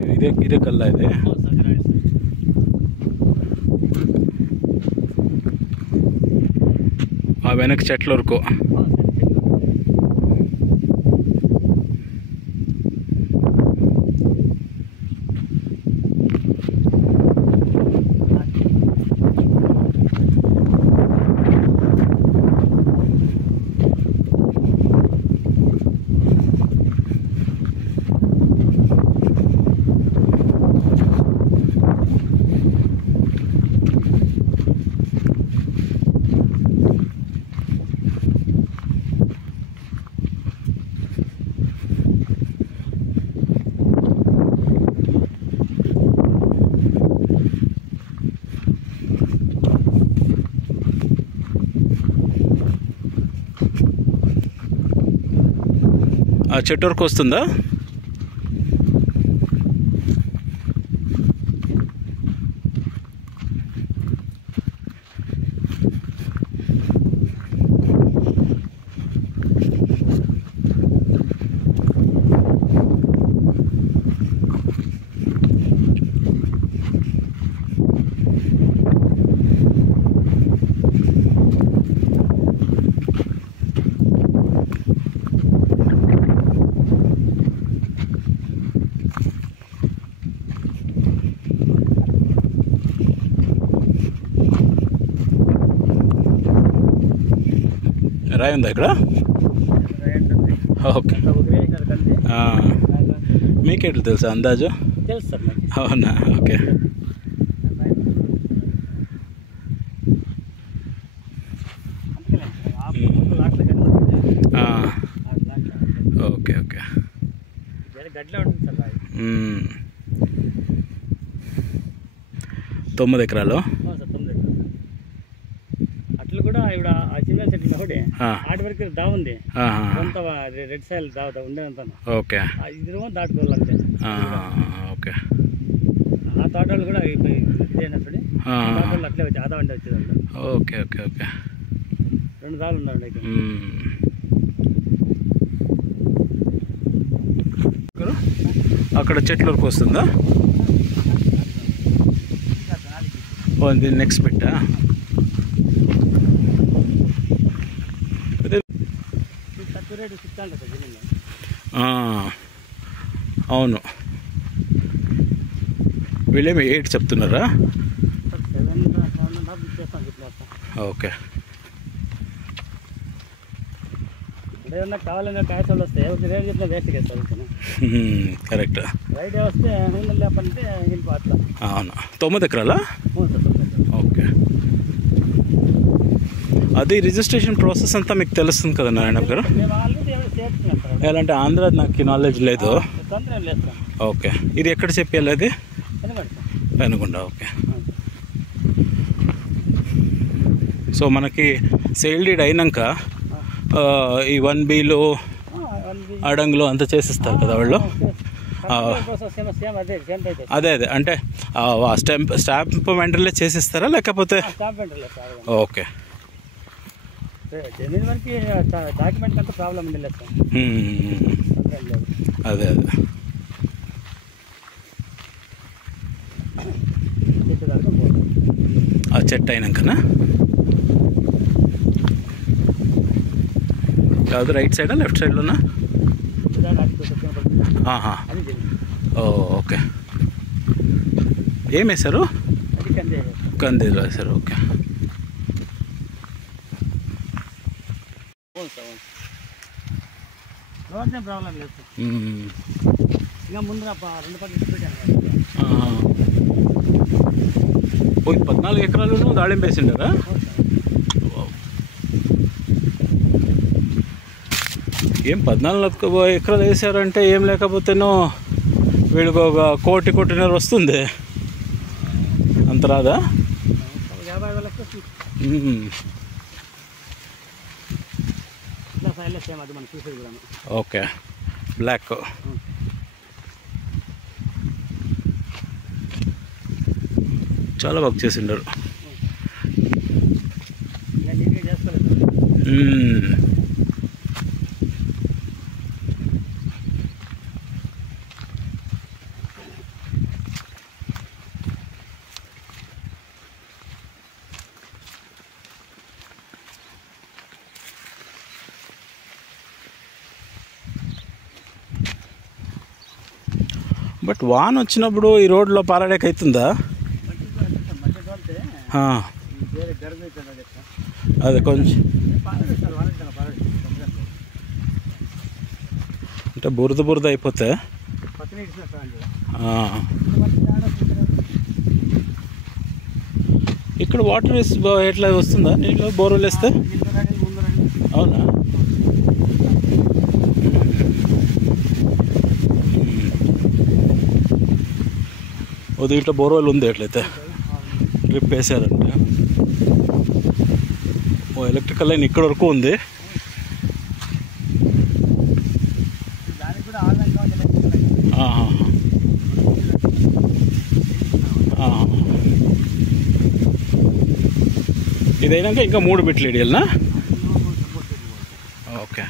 ఇదే కల్లా ఇది. ఆ వెనక చెట్ల వరకు. ఆ చెట్టు వరకు వస్తుందా? రాయి ఉందా ఇక్కడ? ఓకే. మీకెట్లు తెలుసా అందాజు? అవునా? ఓకే. Okay okay. 9 ఎకరాలు. అట్లు కూడా ఇప్పుడు ఆ చిన్న చెట్లు ఒకటి ఆటి వరకు దావుంది, కొంత రెడ్ సైల్ దావుతా ఉండేదంతా. ఓకే. ఇది దాటుకోవాలంటే. ఓకే. ఆ తోటలు కూడా తోటలు అట్లే వచ్చి ఆదా వండి వచ్చేదాళ్ళు. Okay okay okay. 2 దావులు ఉన్నాయి. అక్కడ చెట్ల వరకు వస్తుందా? దీని నెక్స్ట్ పెట్టా. అవును. వీళ్ళేమి 8 చెప్తున్నారా? ఓకే. ఏదన్నా కావాలన్నా కాయసాలు వస్తే రేట్ చెప్పిన వేస్ట్ చేస్తారు. కరెక్ట్. రైట్ వస్తే లేపంటే వెళ్ళిపోట్లా. అవును. 9 ఎకరాలా? ఓకే. అది రిజిస్ట్రేషన్ ప్రాసెస్ అంతా మీకు తెలుస్తుంది కదా నారాయణ గారు? ఎలా అంటే ఆంధ్ర నాకు నాలెడ్జ్ లేదు. ఓకే. ఇది ఎక్కడ చెప్పాలి? అది పెనుగొండ. ఓకే. సో మనకి సేల్ డీడ్ అయినాక ఈ 1Bలో అడంగులో అంతా చేసిస్తారు కదా వాళ్ళు? అదే అంటే స్టాంప్ వెంటనే చేసిస్తారా లేకపోతే? ఓకే. జమీన్ వరకు డాక్యుమెంట్ అంతా ప్రాబ్లం ఉంది లేదు సార్. అదే ఆ చెట్టు అయినాకనా? కాదు, రైట్ సైడా లెఫ్ట్ సైడ్లోనా? ఓకే. ఏం వేశారు? కందేలు వేశారు. ఓకే. ప్రాబ్లం లేదు సార్. ఇంకా ముందు 2 పక్కన పెట్టాను. 14 ఎకరాలు దాళింపు వేసిండారా? ఏం 14 ఎకరాలు వేసారంటే ఏం లేకపోతేనో వీళ్ళకి ఒక 1 కోటిన్నర వస్తుంది. అంత రాదా? 50,000 వస్తుంది. ఓకే. బ్లాక్. చాలా బాగా చేసిండారు. బట్ వాన వచ్చినప్పుడు ఈ రోడ్లో పారాడేక్ అవుతుందా? అదే కొంచెం అంటే బురద బురద అయిపోతే ఇక్కడ వాటర్ ఎట్లా వస్తుందా నీళ్ళు బోర్వెల్ వేస్తే? అవునా? ఓ దీంట్లో బోర్వెల్ ఉంది ఎట్లయితే డ్రిప్ వేసారంటే. ఓ ఎలక్ట్రికల్ లైన్ ఇక్కడ వరకు ఉంది. ఇదైనాక ఇంకా 3 బిట్లు ఇడియల్నా? ఓకే.